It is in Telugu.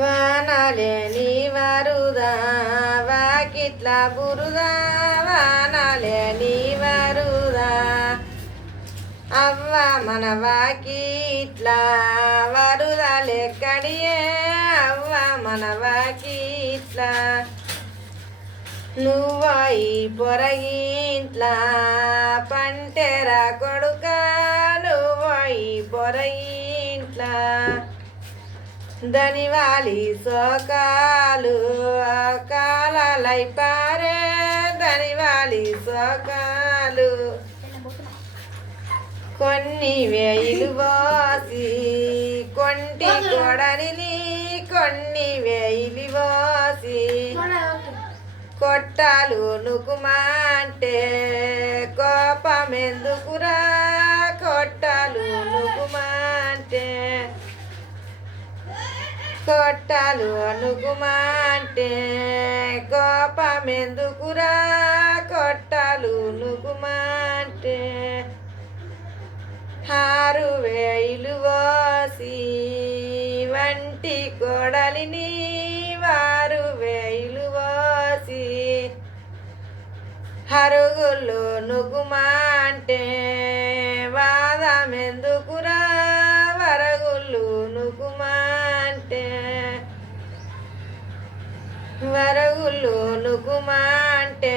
వానలేని వరుదా వాకిట్ల బురుదా వానలేని వరుదా అవ్వ మన వాకిట్ల వరుదా లెక్కడియే అవ్వ మన వాకిట్ల నువ్వాయి పొరగింట్ల పంటెర కొడుక నువ్వాయి పొరగింట్ల ధనివాలి సోకాలు కాలలై పారే ధనివాలి సోకాలు కొన్ని వేయిలు పోసి కొంటి కొడలిని కొన్ని వేయిలు పోసి కొట్టాలు నుకుమంటే కోపమెందుకురా కొట్టాలు నుకుమంటే కొట్టాలు అనుకుమంటే కోపమెందుకురా కొట్టాలు నుకుమంటే 6,000 పోసి వంటి కొడలిని 6,000 పోసి హరుగులు నుకుమంటే వాదమెందుకురా వరగులు నుకుమంటే వరగులు నుకుమంటే